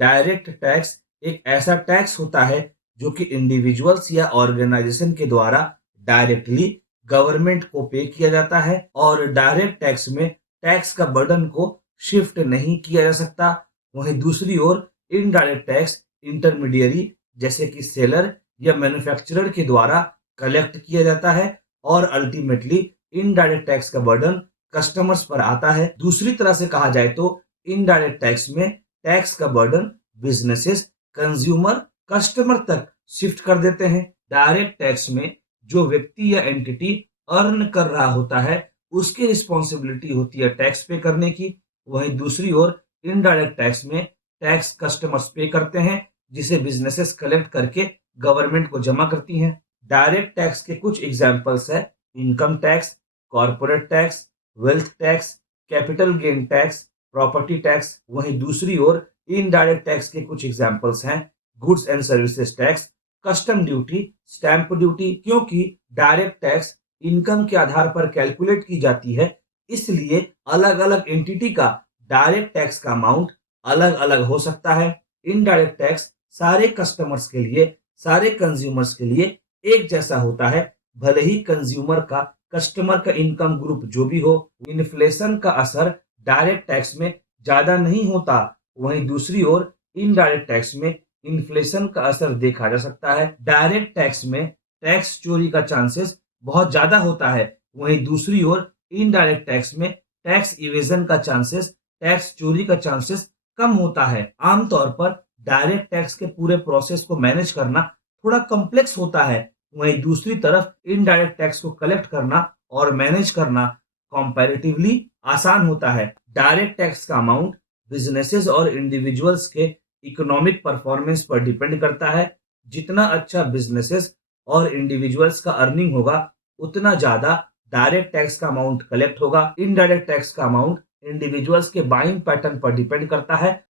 Direct tax एक ऐसा tax होता है जो कि इंडिविजुअल्स या ऑर्गेनाइजेशन के द्वारा डायरेक्टली गवर्नमेंट को पे किया जाता है और डायरेक्ट टैक्स में टैक्स का बर्डन को शिफ्ट नहीं किया जा सकता। वहीं दूसरी ओर इनडायरेक्ट टैक्स इंटरमीडियरी जैसे कि सेलर या मैन्युफैक्चरर के द्वारा कलेक्ट किया जाता है और अल्टीमेटली इनडायरेक्ट टैक्स का बर्डन कस्टमर्स पर आता है। दूसरी तरह से कहा जाए तो इनडायरेक्ट टैक्स में टैक्स का बर्डन बिजनेसेस, कंज्यूमर, कस्टमर तक शिफ्ट कर देते हैं। डायरेक्ट टैक्स में जो व्यक्ति या एंटिटी अर्न कर रहा होता है उसकी रिस्पॉन्सिबिलिटी होती है टैक्स पे करने की। वहीं दूसरी ओर इनडायरेक्ट टैक्स में टैक्स कस्टमर्स पे करते हैं जिसे बिजनेसेस कलेक्ट करके गवर्नमेंट को जमा करती हैं। डायरेक्ट टैक्स के कुछ एग्जांपल्स है income tax, corporate tax, wealth tax, capital gain tax, property tax. वहीं दूसरी ओर इनडायरेक्ट टैक्स के कुछ एग्जांपल्स हैं goods and services tax, custom duty, stamp duty. क्योंकि डायरेक्ट टैक्स इनकम के आधार पर कैलकुलेट की जाती है इसलिए अलग अलग एंटिटी का डायरेक्ट टैक्स का अमाउंट अलग अलग हो सकता है। इनडायरेक्ट टैक्स सारे कस्टमर्स के लिए, सारे कंज्यूमर्स के लिए एक जैसा होता है भले ही कंज्यूमर का, कस्टमर का इनकम ग्रुप जो भी हो। इन्फ्लेशन का असर डायरेक्ट टैक्स में ज्यादा नहीं होता। वहीं दूसरी ओर इनडायरेक्ट टैक्स में इन्फ्लेशन का असर देखा जा सकता है। डायरेक्ट टैक्स में टैक्स चोरी का चांसेस बहुत ज्यादा होता है। वहीं दूसरी ओर इनडायरेक्ट टैक्स में टैक्स इवेजन का चांसेस, टैक्स चोरी का चांसेस कम होता है। आमतौर पर डायरेक्ट टैक्स के पूरे प्रोसेस को मैनेज करना थोड़ा कॉम्प्लेक्स होता है। वहीं दूसरी तरफ इनडायरेक्ट टैक्स को कलेक्ट करना और मैनेज करना कंपैरेटिवली आसान होता है। डायरेक्ट टैक्स का अमाउंट बिजनेसेस और इंडिविजुअल्स के इकोनॉमिक परफॉर्मेंस पर डिपेंड करता है। जितना अच्छा बिजनेसेस और इंडिविजुअल्स का अर्निंग होगा उतना ज्यादा डायरेक्ट टैक्स का अमाउंट कलेक्ट होगा। इनडायरेक्ट टैक्स का अमाउंट इंडिविजुअल्स के बाइंग पैटर्न पर डिपेंड करता है